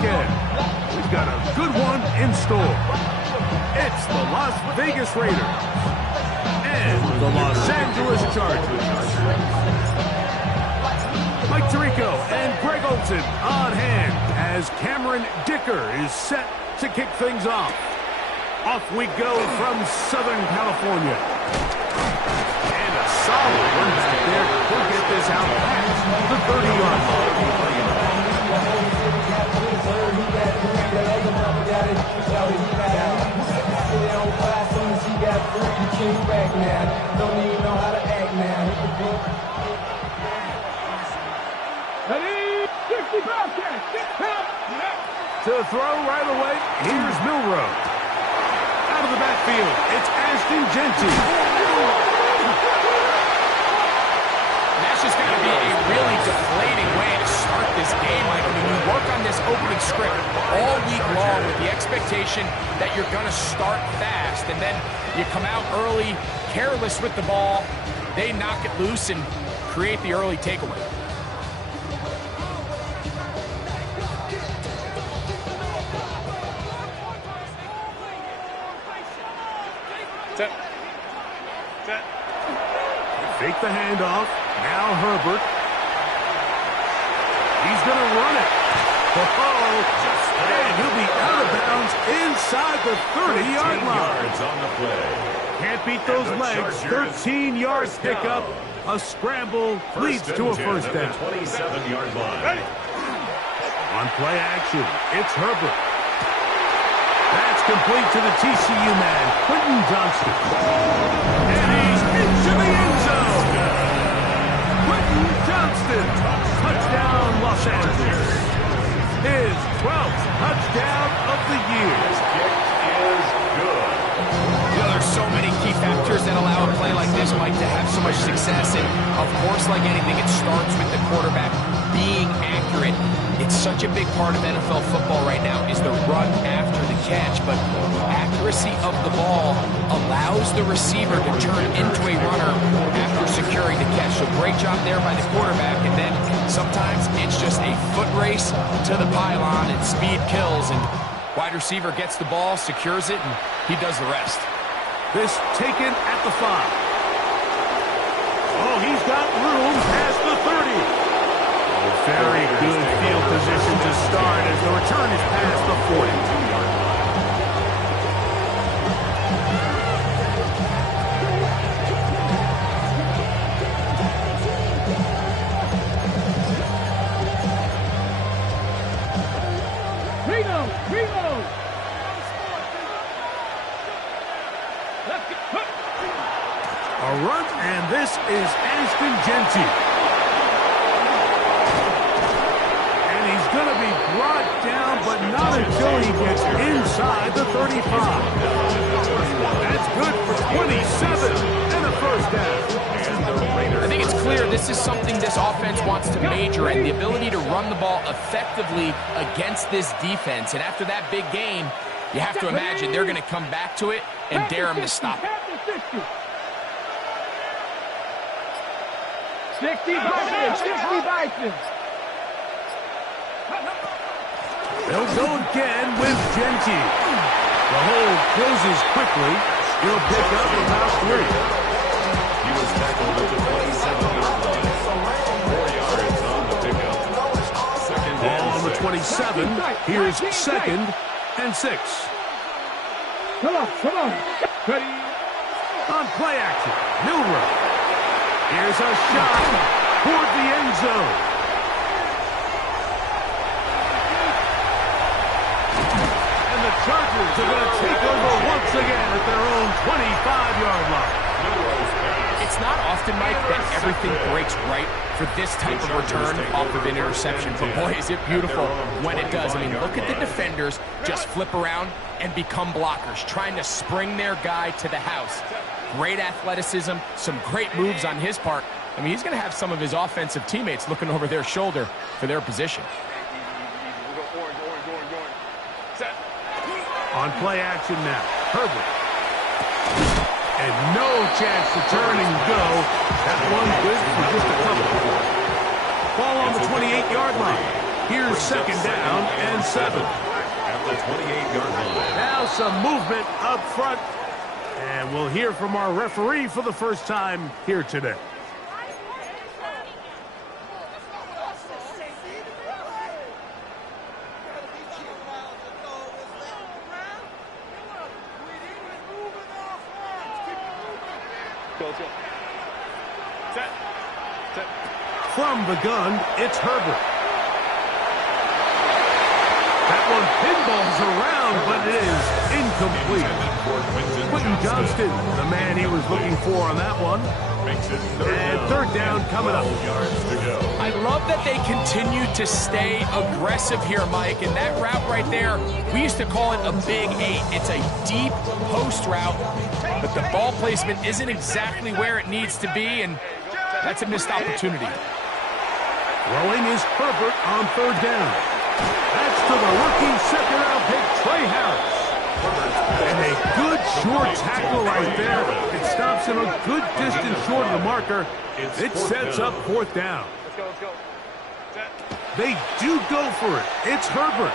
weekend. We've got a good one in store. It's the Las Vegas Raiders and the Los Angeles Chargers. Mike Tirico and Greg Olsen on hand as Cameron Dicker is set to kick things off. Off we go from Southern California. And a solid run back there. He'll get this out past the 30-yard line. To throw right away, here's Milroe. Out of the backfield, it's Ashton Jeanty. That's just going to be a really deflating way to start this game, Mike. I mean, you work on this opening script all week long with the expectation that you're going to start fast, and then you come out early, careless with the ball, they knock it loose and create the early takeaway. Fake the handoff. Now Herbert. He's going to run it. And he'll be out of bounds inside the 30-yard line. On the play. Can't beat those legs. 13-yard pickup. A scramble leads to a first down. 27-yard line. On play action, it's Herbert. That's complete to the TCU man, Quentin Johnston. And he's into the end zone. Quentin Johnston, touchdown Los Angeles. His 12th touchdown of the year. This kick is good. You know, there's so many key factors that allow a play like this, Mike, to have so much success. And, of course, like anything, it starts with the quarterback being accurate. It's such a big part of NFL football right now is the run after the catch. But accuracy of the ball allows the receiver to turn into a runner after securing the catch. So great job there by the quarterback. And then sometimes it's just a foot race to the pylon and speed kills. And wide receiver gets the ball, secures it, and he does the rest. This taken at the 5. Oh, he's got room past the 30. Very good field position to start as the return is past the 40. A run, and this is Ashton Jeanty. Going to be brought down, but not until he gets inside the 35. That's good for 27 and a first down. I think it's clear this is something this offense wants to major in, the ability to run the ball effectively against this defense. And after that big game, you have to imagine they're going to come back to it and dare him to stop it. 60 Bison. They'll go again with Jeanty. The hold closes quickly. He'll pick up about 3. He was tackled at the 27-yard line. 4 yards on the pickup. Second Ball and on the 6. 27. Here's 2nd and 6. Come on. Ready. On play action, Milroe. Here's a shot toward the end zone. Chargers are going to take over once again at their own 25-yard line. It's not often, Mike, that everything breaks right for this type of return off of an interception. But boy, is it beautiful when it does. I mean, look at the defenders just flip around and become blockers, trying to spring their guy to the house. Great athleticism, some great moves on his part. I mean, he's going to have some of his offensive teammates looking over their shoulder for their position. On play action now, Herbert. And no chance to turn and go. That one good for just a couple. Ball on the 28-yard line. Here's second down and 7. At the 28-yard line. Now some movement up front. And we'll hear from our referee for the first time here today. From the gun, it's Herbert. That one pinballs around, but it is incomplete. Quentin Johnston, the man he was looking for on that one. And third down coming up. I love that they continue to stay aggressive here, Mike. And that route right there, we used to call it a big 8. It's a deep post route, but the ball placement isn't exactly where it needs to be, and that's a missed opportunity. Throwing is Herbert on third down. That's to the rookie second-round pick, Trey Harris. And a good short tackle right there. It stops him a good distance short of the marker. It sets up fourth down. They do go for it. It's Herbert.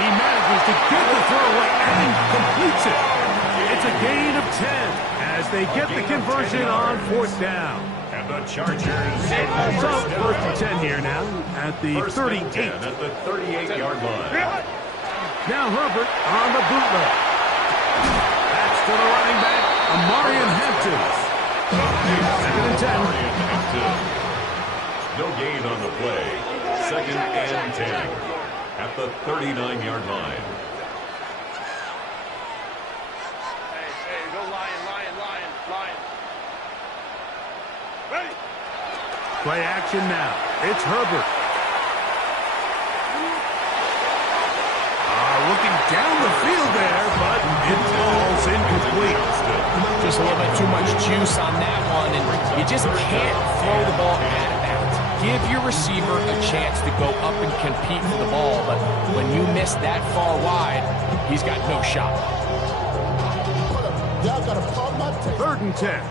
He manages to get the throw away and completes it. It's a gain of 10 as they get the conversion on fourth down. And the Chargers. So first and 10 here now at the 38. At the 38-yard line. Now Herbert on the bootleg. That's to the running back, Amarian Hampton. Second and 10. No gain on the play. Second and 10 at the 39-yard line. Hey, go Lion. Ready? Play action now. It's Herbert. Looking down the field there, but it falls incomplete. Just a little bit too much juice on that one, and you just can't throw the ball out of bounds. Give your receiver a chance to go up and compete for the ball, but when you miss that far wide, he's got no shot. Third and 10.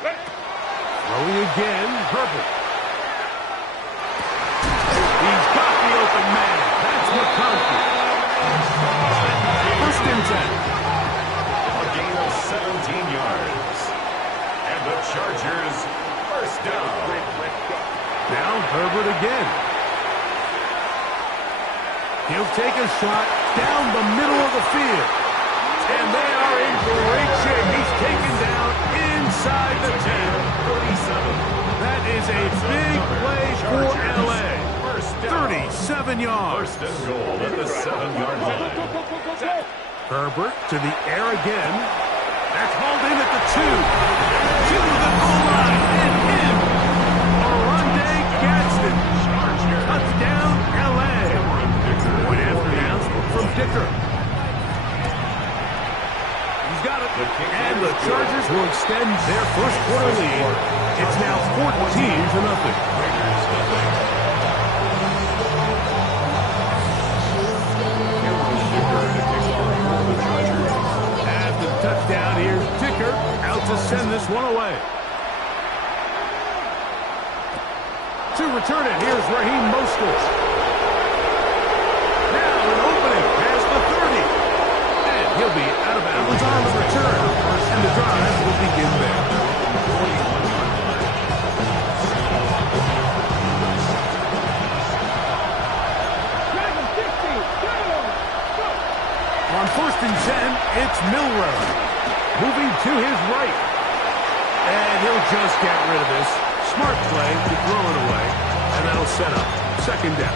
Throwing again, Herbert. He's got the open man. That's McConkey. First and 10. A gain of 17 yards. And the Chargers first down. Now Herbert again. He'll take a shot down the middle of the field. And they are in great shape. He's taken down inside the 10. That is a big play for L.A. 37 yards. First and goal at the 7-yard line. Herbert to the air again. That's hauled in at the 2. To the goal line and in. Oronde Gadsden. Touchdown, L.A. Point after now from Dicker. He's got it. And the Chargers will extend their first quarter lead. It's now 14-0. Touchdown, here's Dicker out to send this one away. To return it, here's Raheem Mostert. Now an opening past the 30. And he'll be out of bounds on the return. And the drive will begin there. On first and 10, it's Milroe. Moving to his right. And he'll just get rid of this. Smart play to throw it away. And that'll set up second down.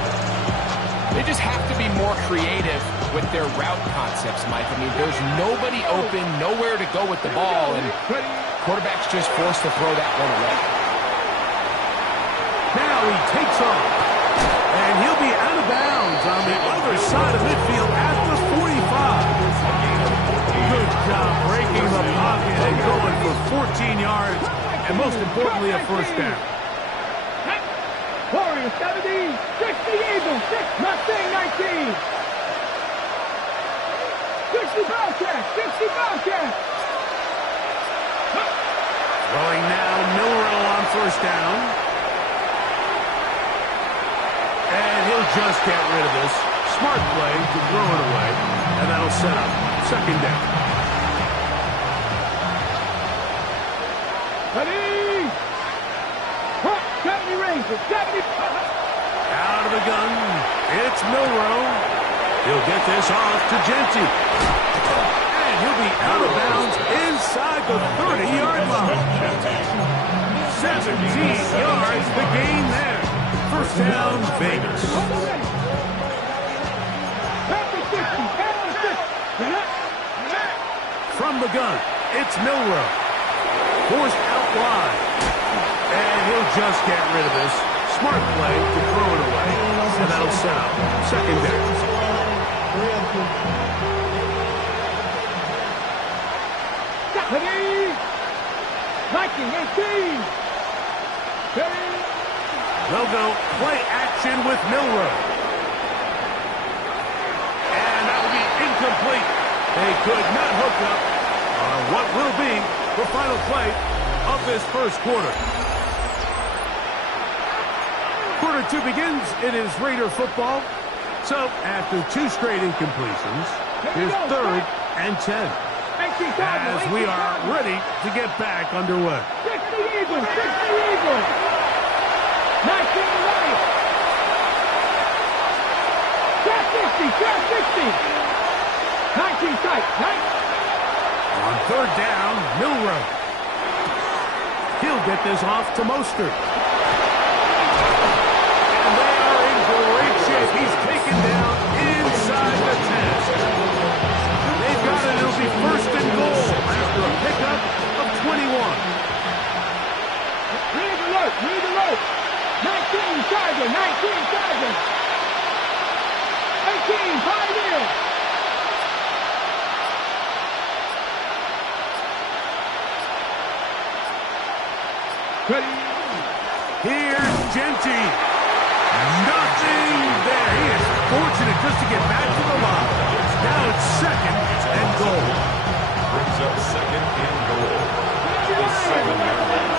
They just have to be more creative with their route concepts, Mike. I mean, there's nobody open, nowhere to go with the ball, and quarterback's just forced to throw that one away. Now he takes off. And he'll be out of bounds on the other side of midfield at the 45. Good job breaking the pocket and going for 14 yards, and most importantly, a first down. Warriors 70, 60 Eagles, 6 Mustang 19. 60 Bobcats, 60 Bobcats. Throwing now, Milroe on first down. And he'll just get rid of this. Smart play to throw it away. And that'll set up second down. Ready? 70 Rangers, 70. Out of the gun, it's Milroe. He'll get this off to Genty. And he'll be out of bounds inside the 30-yard line. 17 yards, the gain there. First down, Vegas. From the gun, it's Milroe. Forced out wide. And he'll just get rid of this. Smart play to throw it away. And that'll set up second down. Ready? Viking 18. They'll go play action with Milroe. And that will be incomplete. They could not hook up on what will be the final play of this first quarter. Quarter two begins. It is Raider football. So after two straight incompletions, here's third and 10. As we are ready to get back underway. 60 Eagles, 60 Eagles. 19 right. Shot 60. 19 tight, On third down, Milroe. He'll get this off to Mostert. And they are in great shape. He's taken down inside the 10. They've got it. It'll be first and goal after a pickup of 21. Read the rope. 19 Charger. 18, 5 in. Ready? Here's Genty. Nothing there. He is fortunate just to get back to the line. Now it's second and goal. Brings up second and goal. The 7-yard line.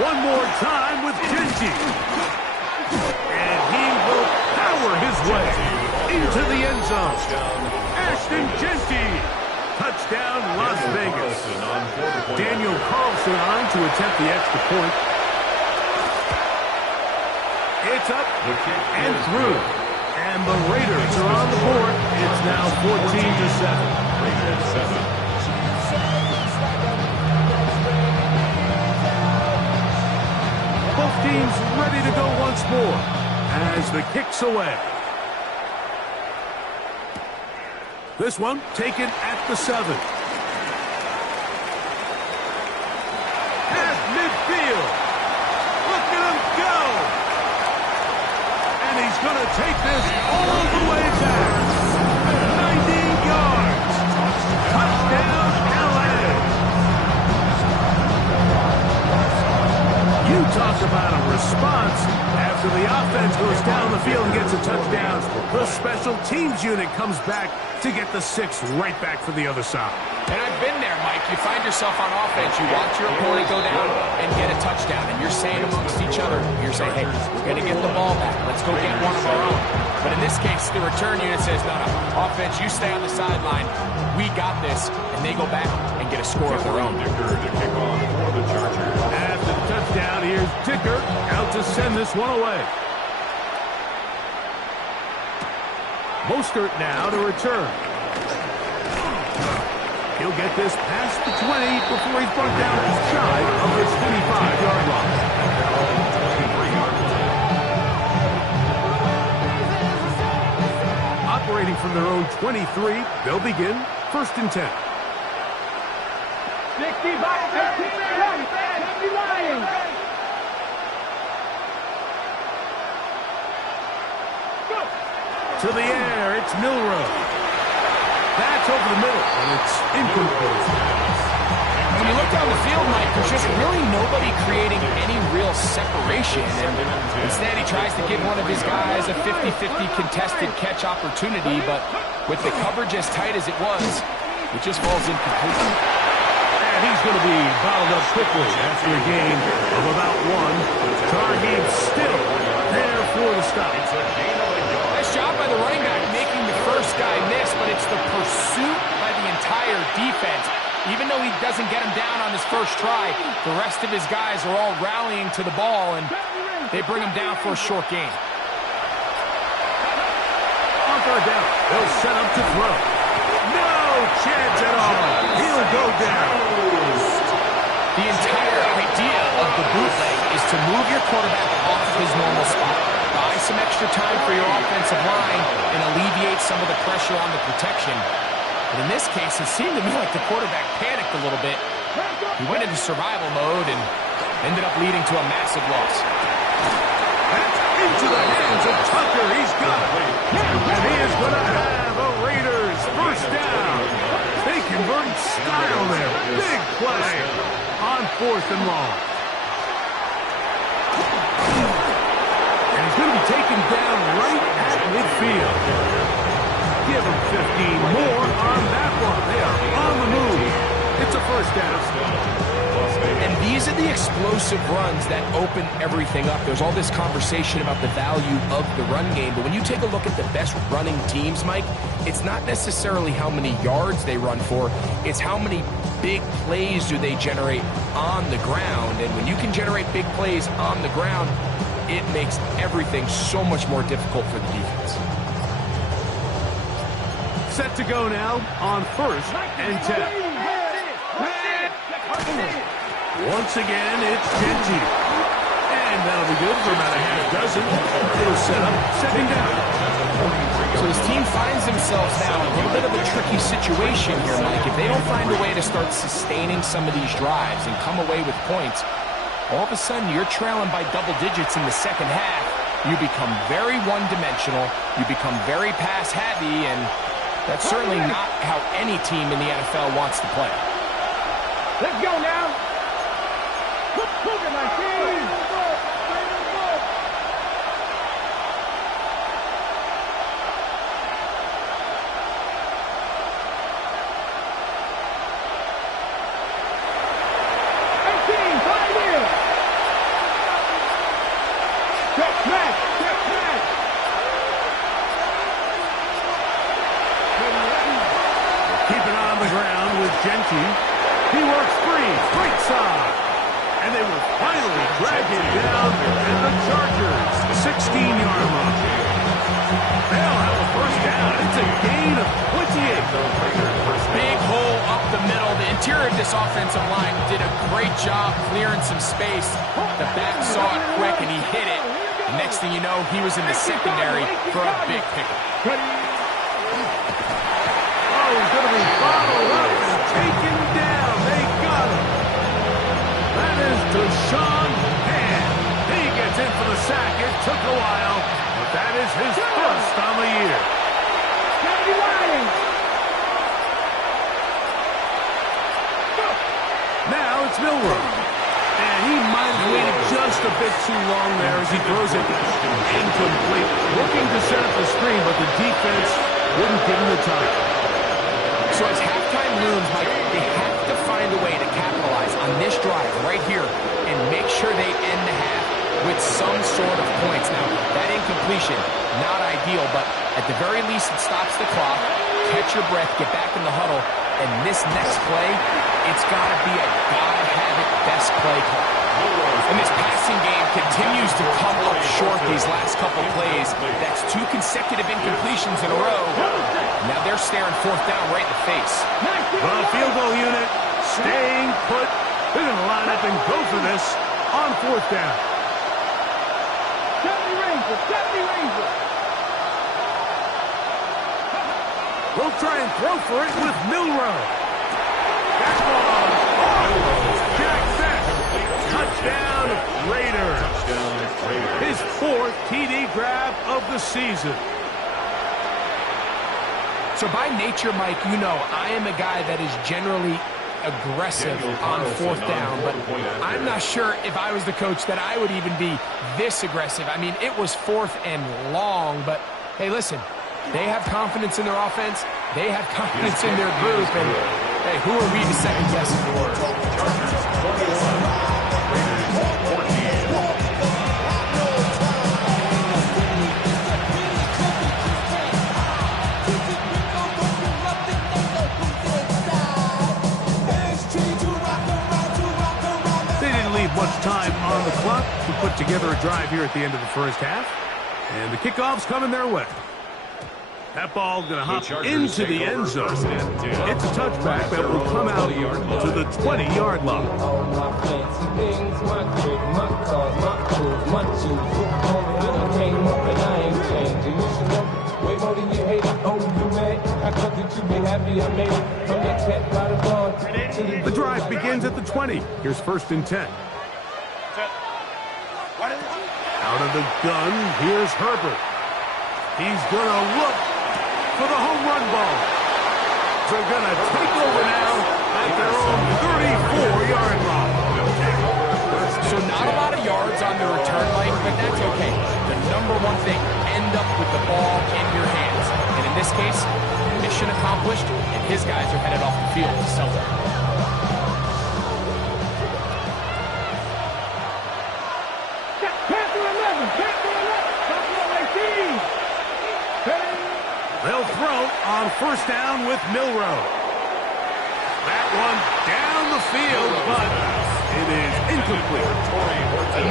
One more time with Genty. And he will power his way into the end zone. Ashton Genty. Touchdown, Las Vegas. Daniel Carlson on to attempt the extra point. It's up and through. And the Raiders are on the board. It's now 14-7. Raiders 7. Both teams ready to go once more as the kick's away. This one taken at the 7. At midfield. Look at him go. And he's going to take this all the way back. 90 yards. Touchdown, LA. You talk about a response. After the offense goes down the field and gets a touchdown, the special teams unit comes back to get the 6 right back for the other side. And I've been there, Mike. You find yourself on offense, you watch your opponent go down and get a touchdown, and you're saying amongst each other, you're saying, hey, we're going to get the ball back. Let's go get one of our own. But in this case, the return unit says, no, offense, you stay on the sideline. We got this. And they go back and get a score of their own. Dicker to kick off for the Chargers. After the touchdown, here's Dicker out to send this one away. Mostert now to return. He'll get this past the 20 before he's brought down just shy of his 25-yard line. Operating from their own 23, they'll begin first and 10. 60 by 18 right. 70 Lions. To the air, it's Milroe. That's over the middle, and it's incomplete. When you look down the field, Mike, there's just really nobody creating any real separation. And instead, he tries to give one of his guys a 50-50 contested catch opportunity, but with the coverage as tight as it was, it just falls incomplete. And And he's going to be bottled up quickly after a gain of about 1. Target still there for the stop. Nice job by the running back making the first guy miss, but it's the pursuit by the entire defense. Even though he doesn't get him down on his first try, the rest of his guys are all rallying to the ball, and they bring him down for a short gain. On third down, they'll set up to throw. No chance at all. He'll go down. The entire idea of the bootleg is to move your quarterback off his normal spot. Buy some extra time for your offensive line and alleviate some of the pressure on the protection. But in this case, it seemed to me like the quarterback panicked a little bit. He went into survival mode and ended up leading to a massive loss. That's into the hands of Tucker. He's got it. And he is going to have a Raiders first down. They convert in style there. Big play on 4th and long. And he's going to be taken down right at midfield. Give him 15 more on that one. They are on the move. It's a first down. And these are the explosive runs that open everything up. There's all this conversation about the value of the run game, but when you take a look at the best running teams, Mike, it's not necessarily how many yards they run for, it's how many big plays do they generate on the ground. And when you can generate big plays on the ground, it makes everything so much more difficult for the defense. Set to go now on 1st and 10. Once again, it's Genty. And that'll be good for about a half dozen. It'll set up 2nd down. So his team finds themselves now in a little bit of a tricky situation here, Mike. If they don't find a way to start sustaining some of these drives and come away with points, all of a sudden you're trailing by double digits in the second half. You become very one-dimensional. You become very pass-heavy, and that's certainly not how any team in the NFL wants to play. Let's go now. Look at my team. Keep it on the ground with Genty. He works free, straight side. And they will finally drag him down at the Chargers' 16-yard line. They'll have a first down. It's a gain of 28. Big hole up the middle. The interior of this offensive line did a great job clearing some space. The back saw it quick, and he hit it. The next thing you know, he was in the secondary for a big pickup. Oh, he's going to be bottled up and taken down. They got him. That is Deshaun Hand. He gets in for the sack. It took a while, but that is his first on the year. Now it's Milroe. And he might have waited just a bit too long there as he throws it incomplete. Looking to set up the screen, but the defense wouldn't give him the time. So as halftime looms, Mike, they have to find a way to capitalize on this drive right here and make sure they end the half with some sort of points. Now, that incompletion, not ideal, but at the very least it stops the clock. Catch your breath, get back in the huddle, and this next play, it's got to be a gotta-have-it best play call. And this passing game continues to come up short these last couple plays. That's 2 consecutive incompletions in a row. Now they're staring 4th down right in the face. The field goal unit staying put. They're going to line up and go for this on 4th down. 70 Rangers. We'll try and throw for it with Milroe. That's one. Oh, Jack Beck. Touchdown Raiders. His 4th TD grab of the season. So by nature, Mike, you know I am a guy that is generally aggressive on 4th down, but I'm not sure if I was the coach that I would even be this aggressive. I mean, it was 4th and long, but hey, listen, they have confidence in their offense. They have confidence in their group, and Hey, who are we to second guess? Chargers 21, Raiders 14. They didn't leave much time on the clock to put together a drive here at the end of the first half. And the kickoff's coming their way. That ball going to hop into the end zone. It's a touchback that will come out to the 20-yard line. All my fancy things, my crib, my cars, my clothes, my shoes. I came up and I ain't changing. You should know way more than you hate. Oh, you mad? I thought that you be happy I made it. From that cat by the bar to the... The drive begins at the 20. Here's 1st and 10. Out of the gun, here's Herbert. He's going to look for the home run ball. They're going to take over now at their own 34-yard line. So not a lot of yards on the return leg, but that's okay. The number one thing, end up with the ball in your hands. And in this case, mission accomplished, and his guys are headed off the field to celebrate. They'll throw on 1st down with Milroe. That one down the field, but it is incomplete.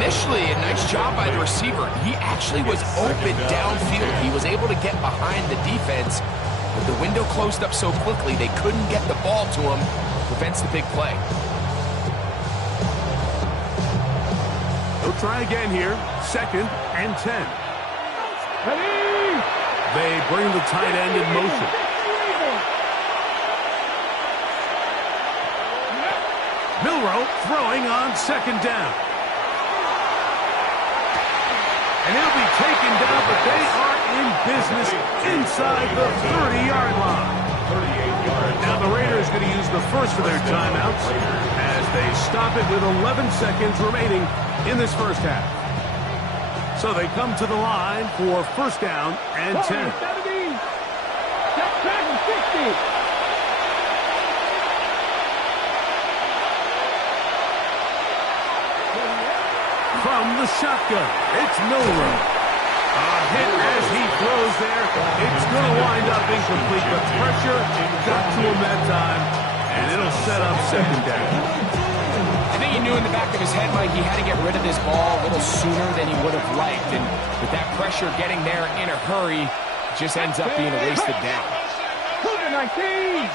Initially, a nice job by the receiver. He actually was open downfield. He was able to get behind the defense, but the window closed up so quickly they couldn't get the ball to him. Prevents the big play. They'll try again here. 2nd and 10. They bring the tight end in motion. Milroe throwing on 2nd down. And he'll be taken down, but they are in business inside the 30-yard line. 38 yards. Now the Raiders going to use the first of their timeouts as they stop it with 11 seconds remaining in this first half. So they come to the line for 1st down and 10. 70. Check 60. From the shotgun, it's Milroe. A hit as he throws there. It's going to wind up incomplete. The pressure got to him that time, and it'll set up 2nd down. I think he knew in the back of his head, Mike, he had to get rid of this ball a little sooner than he would have liked. And with that pressure getting there in a hurry, it just ends up being a wasted down. 19.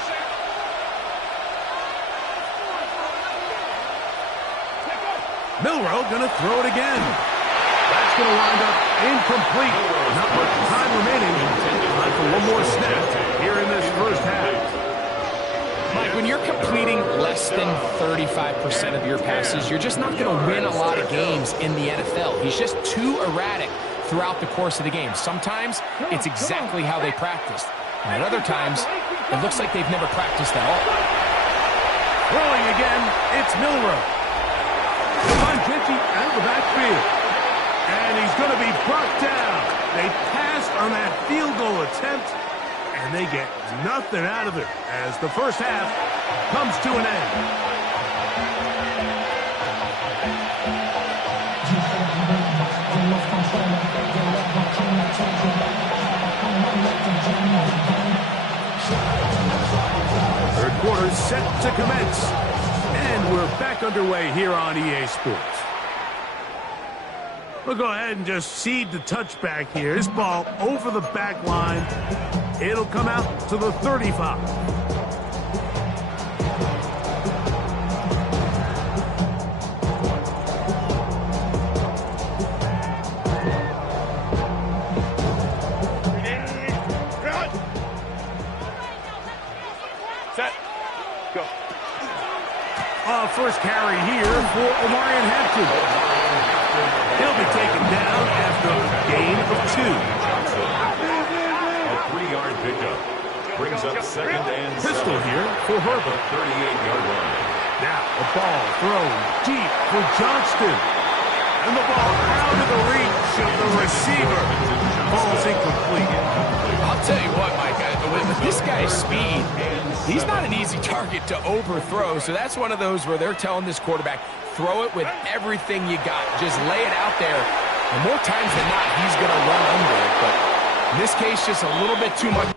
Milroe going to throw it again. That's going to wind up incomplete. Not much time remaining. Time for one more snap here in this first half. Mike, when you're completing less than 35% of your passes, you're just not going to win a lot of games in the NFL. He's just too erratic throughout the course of the game. Sometimes it's exactly how they practiced. And at other times, it looks like they've never practiced at all. Throwing again, it's Milroe. He'll find Gentry out of the backfield. And he's going to be brought down. They passed on that field goal attempt, and they get nothing out of it as the first half comes to an end. Third quarter set to commence, and we're back underway here on EA Sports. We'll go ahead and just seed the touchback here. This ball over the back line. It'll come out to the 35. Set. Go. First carry here for Omarion Hampton. He'll be taken down after a gain of 2. A 3-yard pickup. Brings up 2nd and 7. Pistol here for Herbert. 38-yard line. Now a ball thrown deep for Johnston. And the ball out of the reach of the receiver. Ball's incomplete. I'll tell you what, Mike, with this guy's speed, he's not an easy target to overthrow. So that's one of those where they're telling this quarterback, throw it with everything you got. Just lay it out there. And more times than not, he's going to run under it. But in this case, just a little bit too much.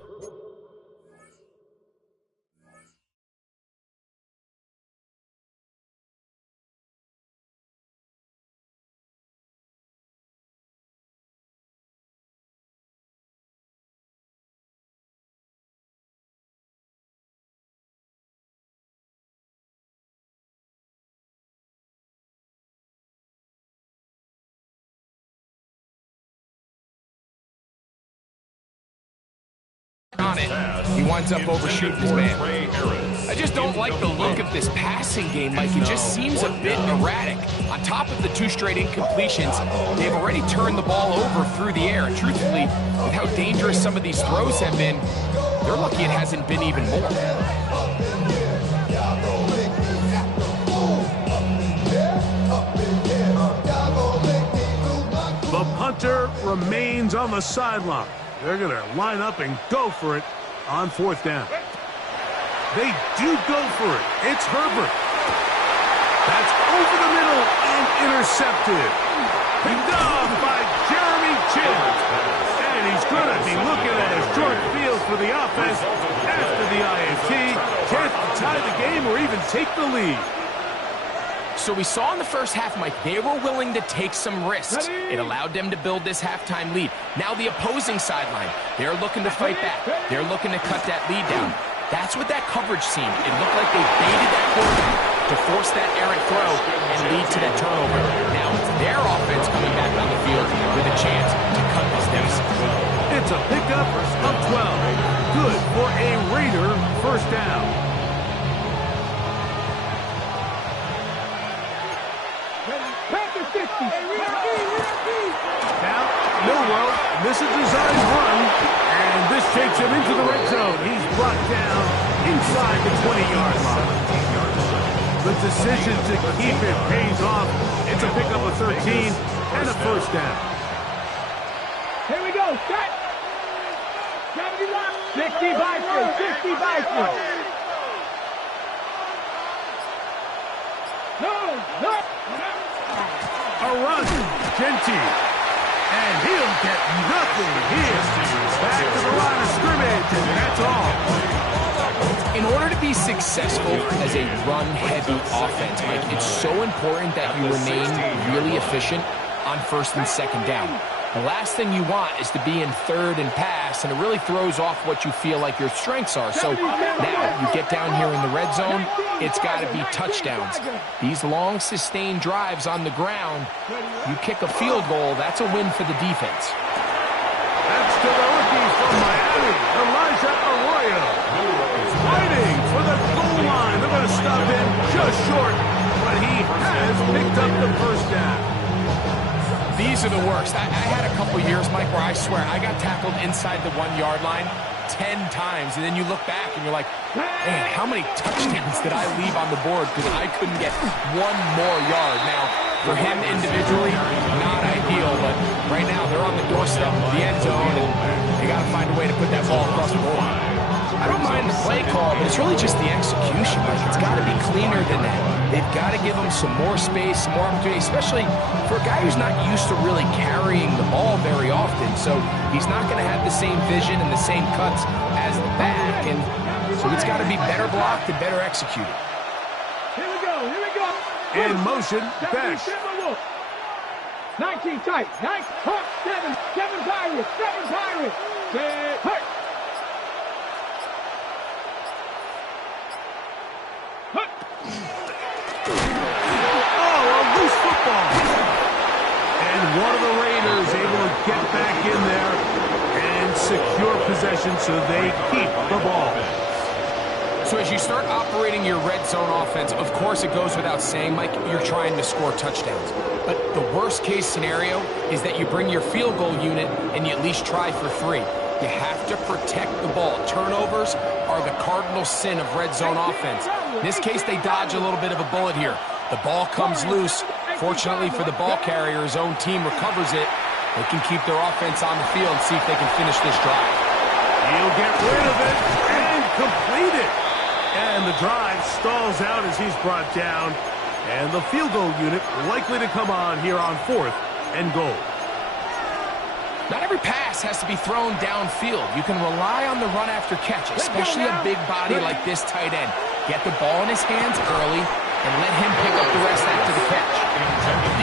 On it. He winds up overshooting his man. I just don't like the look of this passing game, Mike. It just seems a bit erratic. On top of the 2 straight incompletions, they've already turned the ball over through the air. And truthfully, with how dangerous some of these throws have been, they're lucky it hasn't been even more. The punter remains on the sideline. They're going to line up and go for it on 4th down. They do go for it. It's Herbert. That's over the middle and intercepted. Picked off by Jeremy Chinn. And he's going to be looking at a short field for the offense after the INT. Chance to tie the game or even take the lead. So we saw in the first half, Mike, they were willing to take some risks. It allowed them to build this halftime lead. Now the opposing sideline, they're looking to fight back. They're looking to cut that lead down. That's what that coverage seemed. It looked like they baited that quarterback to force that errant throw and lead to that turnover. Now it's their offense coming back on the field with a chance to cut this deficit. It's a pickup of 12. Good for a Raider first down. Now, Millwell, this is designed run, and this takes him into the red zone. He's brought down inside the 20-yard line. The decision to keep it pays off. It's a pickup of 13 and a first down. Here we go, set. 60 by 3, 60 by 3. No. A run, Genty, and he'll get nothing here. Back to the line of scrimmage, and that's all. In order to be successful as a run-heavy offense, Mike, it's so important that you remain really efficient on 1st and 2nd down. The last thing you want is to be in 3rd and pass, and it really throws off what you feel like your strengths are. So now you get down here in the red zone, it's got to be touchdowns. These long, sustained drives on the ground, you kick a field goal, that's a win for the defense. That's to the rookie from Miami, Elijah Arroyo. Fighting for the goal line. They're going to stop him just short, but he has picked up the first down. These are the worst. I had a couple years, Mike, where I swear I got tackled inside the 1-yard line 10 times, and then you look back and you're like, man, how many touchdowns did I leave on the board because I couldn't get one more yard? Now, for him individually, not ideal, but right now they're on the doorstep of the end zone, and they got to find a way to put that ball across the goal line. I don't mind the play call, but it's really just the execution. Like, it's got to be cleaner than that. They've got to give him some more space, some more opportunity, especially for a guy who's not used to really carrying the ball very often. So he's not going to have the same vision and the same cuts as the back. And so it's got to be better blocked and better executed. Here we go. In motion, Besh. 19 tight. 9, 7 Pirates. 7 Pirates. Hurt. And one of the Raiders able to get back in there and secure possession so they keep the ball. So as you start operating your red zone offense, of course it goes without saying, Mike, you're trying to score touchdowns. But the worst case scenario is that you bring your field goal unit and you at least try for 3. You have to protect the ball. Turnovers are the cardinal sin of red zone offense. In this case, they dodge a little bit of a bullet here. The ball comes loose. Fortunately for the ball carrier, his own team recovers it. They can keep their offense on the field and see if they can finish this drive. He'll get rid of it and complete it. And the drive stalls out as he's brought down. And the field goal unit likely to come on here on 4th and goal. Not every pass has to be thrown downfield. You can rely on the run after catch, especially a big body like this tight end. Get the ball in his hands early and let him pick up the rest after the catch.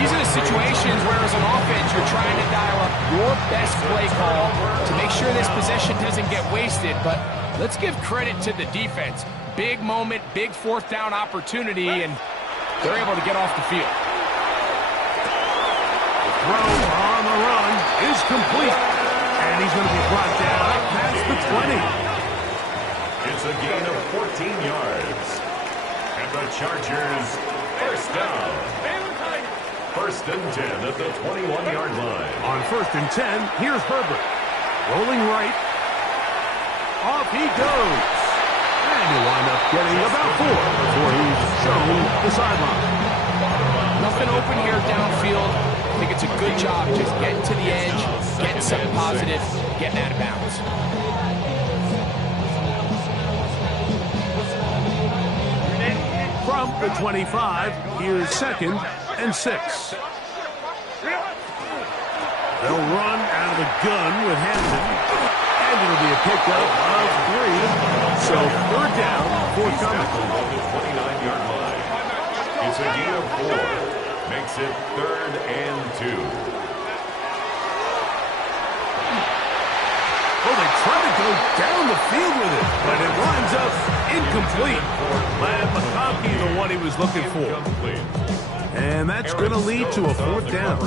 These are the situations where as an offense you're trying to dial up your best play call to make sure this possession doesn't get wasted. But let's give credit to the defense. Big moment, big 4th down opportunity, and they're able to get off the field. Throw on the run is complete. And he's going to be brought down past the 20. It's a gain of 14 yards. And the Chargers, first down. First and 10 at the 21-yard line. On 1st and 10, here's Herbert. Rolling right. Off he goes. And he'll wind up getting about 4 before he's shown the sideline. Nothing open here downfield. I think it's a good job just getting to the edge, getting something positive, getting out of bounds. From the 25, here's 2nd and 6. They'll run out of the gun with Hampton. And it'll be a pickup of 3. So 3rd down, forthcoming. On the 29-yard line. It's a gain of 4. Makes it 3rd and 2. Oh, they try to go down the field with it, but it winds up incomplete. Ladd McConkey, the one he was looking for. And that's going to lead to a 4th down.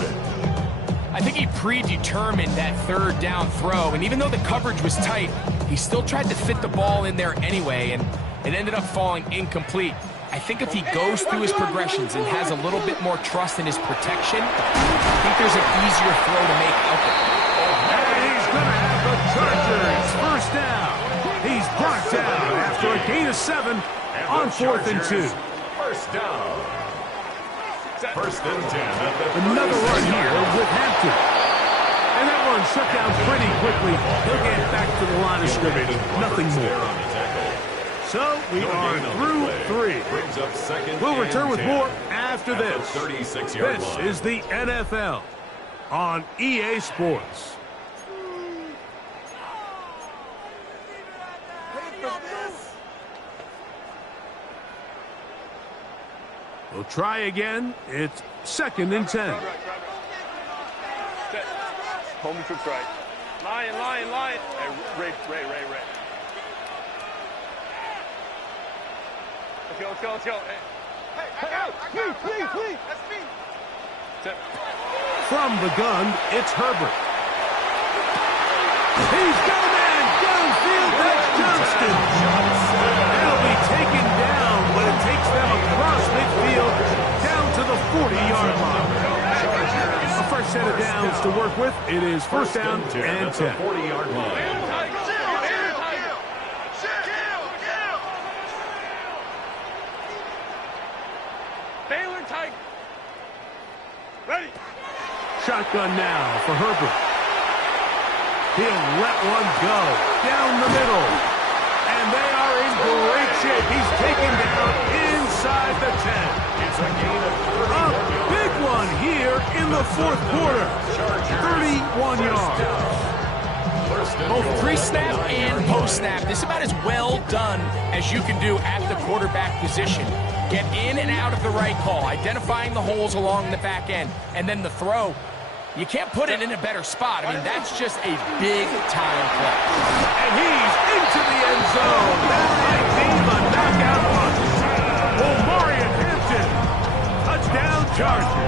I think he predetermined that 3rd down throw, and even though the coverage was tight, he still tried to fit the ball in there anyway, and it ended up falling incomplete. I think if he goes through his progressions and has a little bit more trust in his protection, I think there's an easier throw to make out there. And he's going to have the Chargers first down. He's brought down after a gain of 7 on 4th and 2. First down. First and 10. Another run here with Hampton. And that one shut down pretty quickly. He'll get back to the line of scrimmage. Nothing more. So we are through 3. We'll return with more after this. This is the NFL on EA Sports. We'll try again. It's 2nd and 10. Home troops right. Lion. Hey, Ray. Let's go. Hey, please. That's me. From the gun, it's Herbert. He's got a man downfield. That's Johnston. They'll be taken down, but it takes them across midfield down to the 40-yard line. A fresh set of downs to work with. It is 1st down and 10. 40-yard line. Ready. Shotgun now for Herbert. He'll let one go down the middle. And they are in great shape. He's taken down inside the 10. It's a gain of 30. A big one here in the 4th quarter. 31 yards. Both pre-snap and post-snap, this is about as well done as you can do at the quarterback position. Get in and out of the right call, identifying the holes along the back end, and then the throw. You can't put it in a better spot. I mean, that's just a big-time play. And he's into the end zone. That might be the knockout punch. Omarion Hampton. Touchdown, Chargers.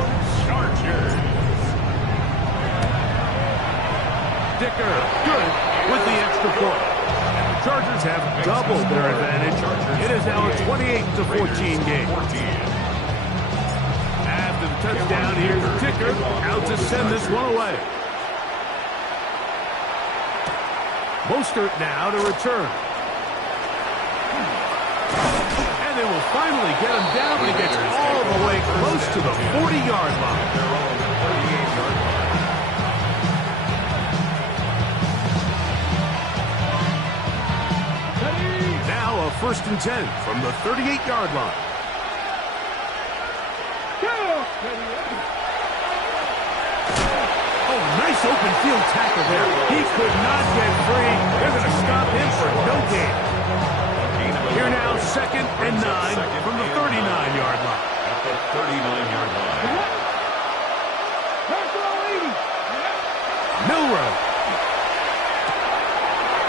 Dicker, good with the extra point. And the Chargers have doubled their advantage. It is now a 28-14 game. After the touchdown, here's Dicker out to send this one away. Mostert now to return. And they will finally get him down. He gets all the way close to the 40-yard line. first and 10 from the 38-yard line. Oh, nice open field tackle there. He could not get free. They're going to stop him for no gain. Here now, second and 9 from the 39-yard line. At the 39-yard line. Milroe.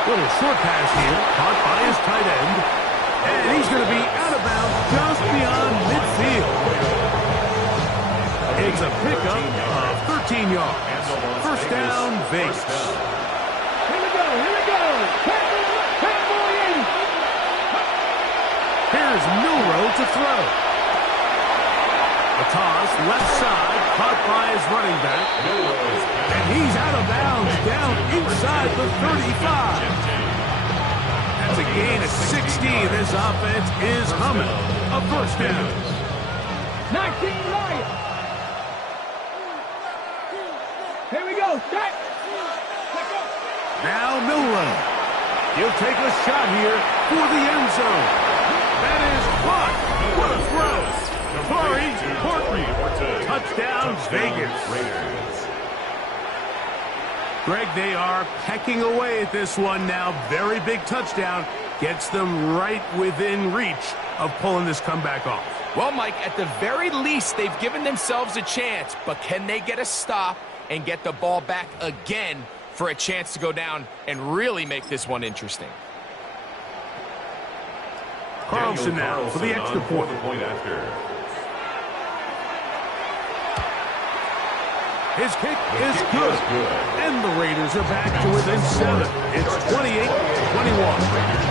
Little short pass here, caught by his tight end. And he's going to be out of bounds just beyond midfield. It's a pickup of 13 yards. First down, Vegas. Here we go. Here's Milroe to throw. A toss, left side, caught by his running back. And he's out of bounds, down inside the 35. That's a gain of 16. This offense is humming. A first down. 19 Lions. Here we go. Set. Now Milroe. He'll take a shot here for the end zone. That is caught. What a throw. Corey Horton. Touchdown, Vegas. Greg, they are pecking away at this one now. Very big touchdown. Gets them right within reach of pulling this comeback off. Well, Mike, at the very least, they've given themselves a chance, but can they get a stop and get the ball back again for a chance to go down and really make this one interesting? Carlson now for the extra point. His kick is good. And the Raiders are back to within 7. It's 28-21.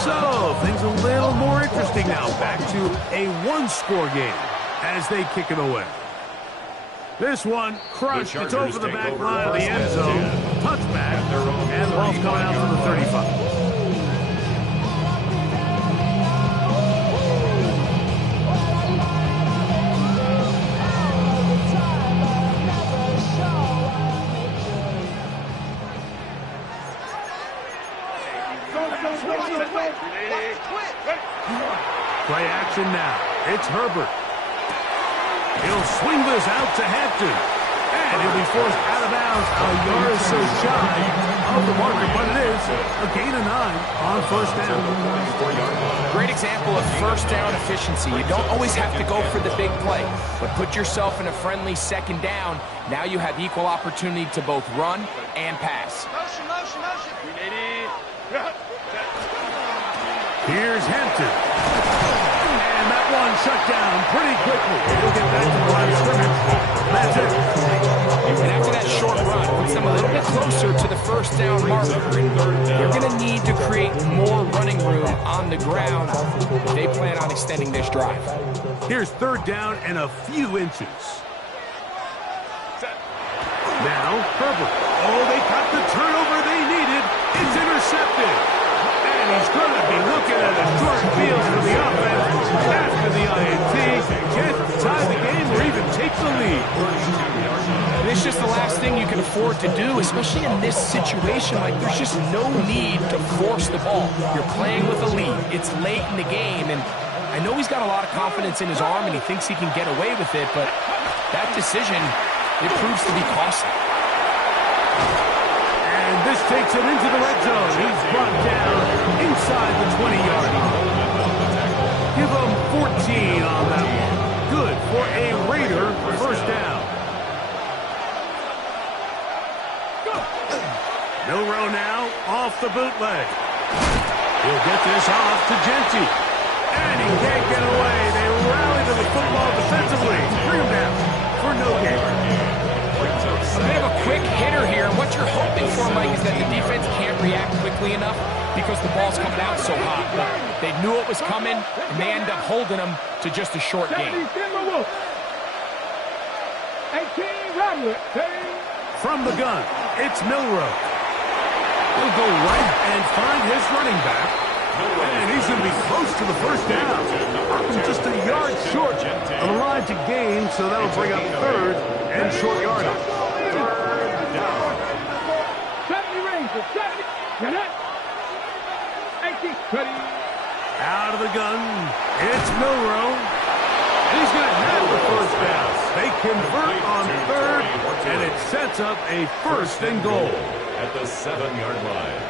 So, things a little more interesting now. Back to a one-score game as they kick it away. This one crushed. It's over the back line of the end zone. Touchback. And the ball's coming out from the 35. Play action now. It's Herbert. He'll swing this out to Hampton. And he'll be forced out of bounds a yard or so shy of the marker, but it is a gain of 9 on first down. Great example of first down efficiency. You don't always have to go for the big play, but put yourself in a friendly second down. Now you have equal opportunity to both run and pass. Here's Hampton. And that one shut down pretty quickly. He'll get back to the line of scrimmage. That's it. And after that short run, puts them a little bit closer to the first down marker. You're going to need to create more running room on the ground if they plan on extending this drive. Here's third down and a few inches. Now, Herbert. Oh, they got the turnover they needed. It's intercepted. And he's going to be looking at a short field for the offense after the INT. Can't tie the game or even take the lead. And it's just the last thing you can afford to do, especially in this situation. Like, there's just no need to force the ball. You're playing with a lead. It's late in the game, and I know he's got a lot of confidence in his arm, and he thinks he can get away with it, but that decision, it proves to be costly. And this takes him into the red zone. He's brought down inside the 20-yard line. Give him 14 on that one. Good for a Raider first down. Milroe now off the bootleg. He'll get this off to Genty. And he can't get away. They rally to the football defensively. Bring him down for no gain. A bit of a quick hitter here. What you're hoping for, Mike, is that the defense can't react quickly enough because the ball's coming out so hot. But they knew it was coming, and they end up holding them to just a short game. 18, Roderick. From the gun, it's Milroe. He'll go right and find his running back. And he's going to be close to the first down. Just a yard short of the line to gain, so that'll bring up third and short yardage. Third down. 70 Rangers, 70. Get it. 18, 20. Out of the gun, it's Milroe. And he's going to have the first down. They convert on third, and it sets up a first and goal. At the 7-yard line.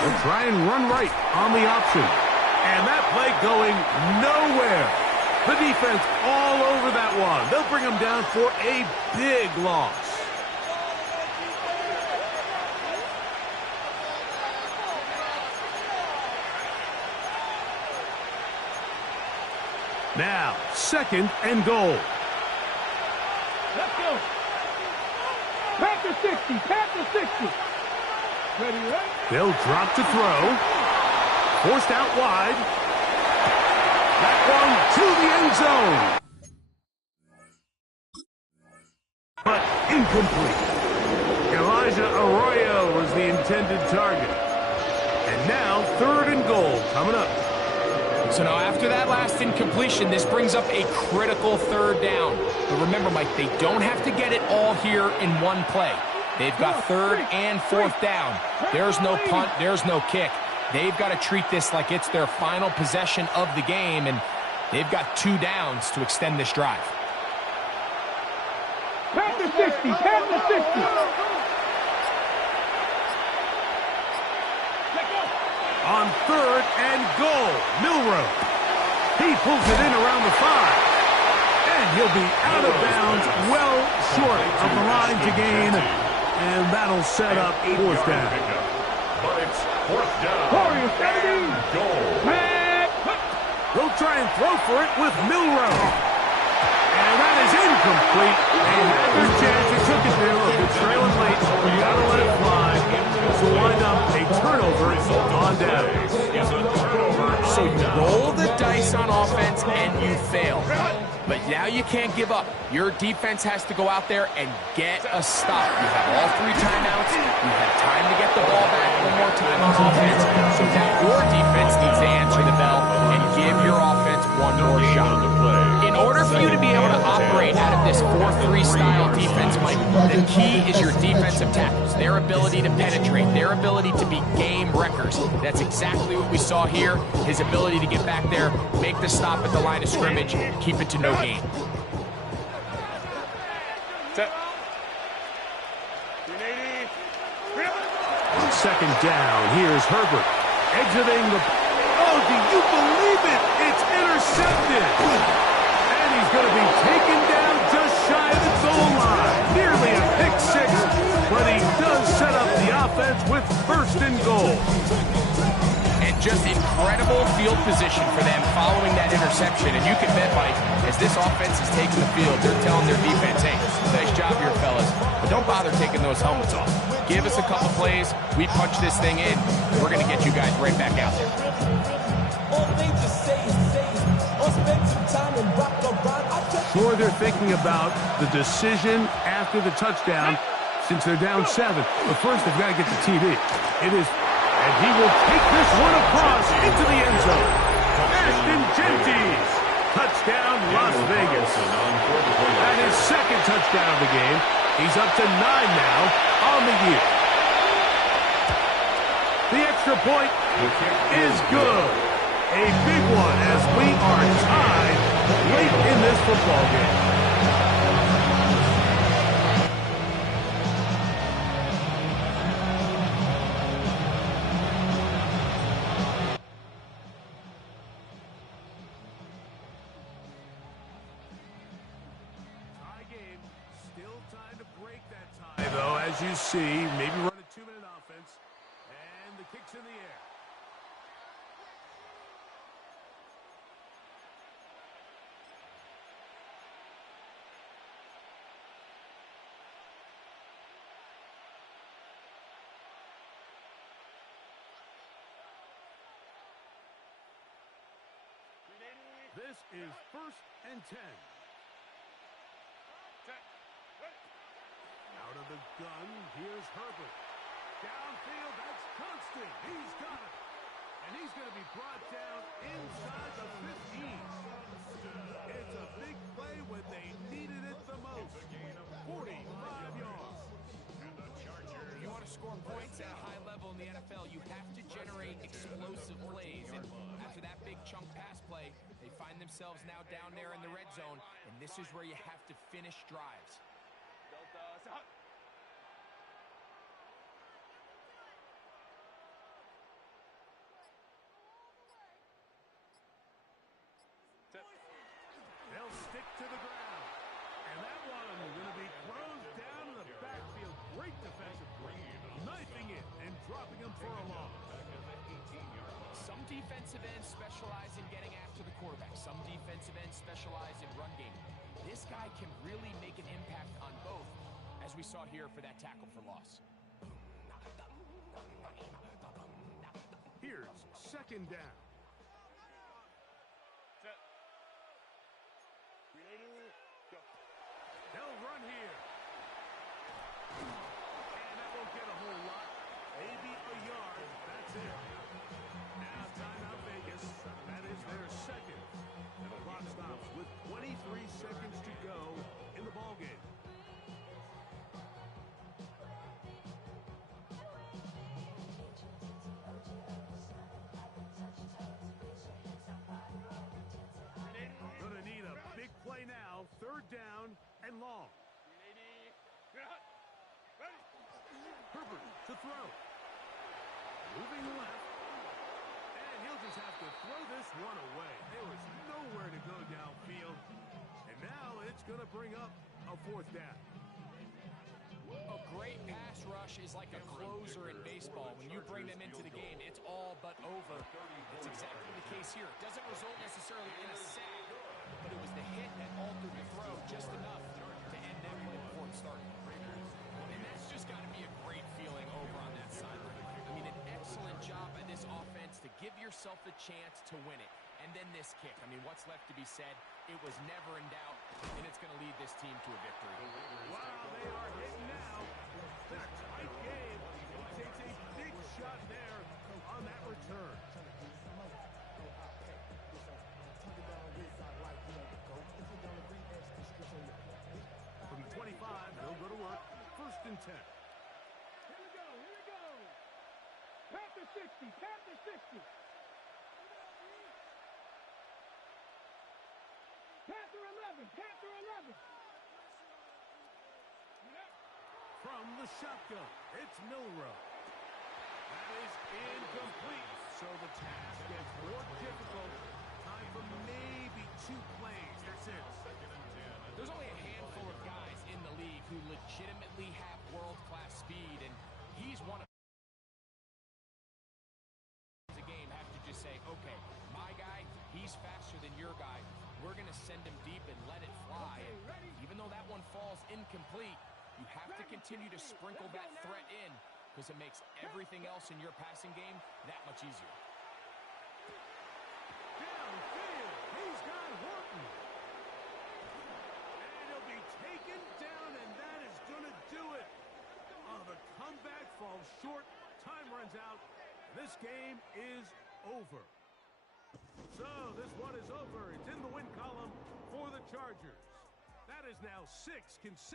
They'll try and run right on the option. And that play going nowhere. The defense all over that one. They'll bring them down for a big loss. Now, second and goal. Let's go. Panther 60, Panther 60. Ready, right? They'll drop to throw. Forced out wide. That one to the end zone. But incomplete. Elijah Arroyo was the intended target. And now third and goal coming up. So now after that last incompletion, this brings up a critical third down. But remember, Mike, they don't have to get it all here in one play. They've got third and fourth down. There's no punt, there's no kick. They've got to treat this like it's their final possession of the game, and they've got 2 downs to extend this drive. Panther 60, Panther 60. On third and goal, Milroe. He pulls it in around the 5. And he'll be out of bounds, well short of the line to gain. And that'll set up fourth down. But it's fourth down. Warriors 70. Goal. They'll try and throw for it with Milroe. And that is incomplete. They had their chance. They took it there. Look, it's trailing late. You got to let it fly. So wind up a turnover on down. So you roll the dice on offense and you fail. But now you can't give up. Your defense has to go out there and get a stop. You have all 3 timeouts. You have time to get the ball back one more time on offense. So now your defense needs to answer the bell and give your offense one more shot. In order for you to be able to operate out of this 4-3 style defense, Mike, the key is your defensive tackles, their ability to penetrate, their ability to be game wreckers. That's exactly what we saw here, his ability to get back there, make the stop at the line of scrimmage, keep it to no gain. On second down, here's Herbert. Exiting the... Oh, do you believe it? It's intercepted. And he's going to be taken down just shy of the goal line. Nearly a pick 6, but he does set up the offense with first and goal. And just incredible field position for them following that interception. And you can bet, Mike, as this offense is taking the field, they're telling their defense, hey, nice job here, fellas, but don't bother taking those helmets off. Give us a couple plays, we punch this thing in, we're going to get you guys right back out there. Sure, they're thinking about the decision after the touchdown since they're down 7. But first, they've got to get the TD. It is, and he will take this one across into the end zone. Ashton Genties, touchdown Las Vegas. That is second touchdown of the game. He's up to 9 now on the year. The extra point is good. A big one as we are tied late in this football game. Tie game. Still time to break that tie, though, as you see. Maybe run a 2-minute offense. And the kick's in the air. This is 1st and 10. Out of the gun, here's Herbert. Downfield, that's Constant. He's got it. And he's going to be brought down inside the 15. It's a big play when they needed it the most. 45 yards. If you want to score points at a high level in the NFL, you have to generate explosive plays. And after that big chunk pass play, they find themselves now down there in the red zone, and this is where you have to finish drives. They'll stick to the ground. And that one going to be thrown down in the backfield. Great defensive play. Knifing it and dropping him for a loss. Some defensive ends specialize in getting after the quarterback. Some defensive ends specialize in run game. This guy can really make an impact on both, as we saw here for that tackle for loss. Here's 2nd down. They'll run here. And that won't get a whole lot. Maybe a yard. That's it. Now timeout Vegas. That is their 2nd. And the clock stops with 23 seconds to go in the ballgame. Gonna need a big play now. 3rd down and long. Herbert to throw. Moving left. And he'll just have to throw this one away. There was nowhere to go downfield. And now it's going to bring up a 4th down. A great pass rush is like a closer in baseball. When you bring them into the game, it's all but over. That's exactly the case here. It doesn't result necessarily in a sack, but it was the hit that altered the throw just enough to end that play before it started. And that's just got to be a great feeling over on that sideline. I mean, an excellent job by this offense to give yourself a chance to win it. And then this kick. I mean, what's left to be said? It was never in doubt, and it's going to lead this team to a victory. Wow, they are hitting now. It's a tight game. He takes a big shot there on that return. From the 25, they'll go to work. 1st and 10. Here we go, here we go. Panther 60, Panther 60. Panther 11, Panther 11. From the shotgun, it's Milroe. That is incomplete, so the task gets more difficult. Time for maybe 2 plays. That's it. There's only a handful of guys in the league who legitimately have world-class speed, and he's one of the game. Have to just say, okay, my guy, he's faster than your guy. We're going to send him deep and let it fly. And even though that one falls incomplete, you have to continue to sprinkle that threat in, because it makes everything else in your passing game that much easier. Downfield, he's got Horton. And he'll be taken down, and that is going to do it. Oh, the comeback falls short. Time runs out. This game is over. So this one is over. It's in the win column for the Chargers. That is now 6 consecutive.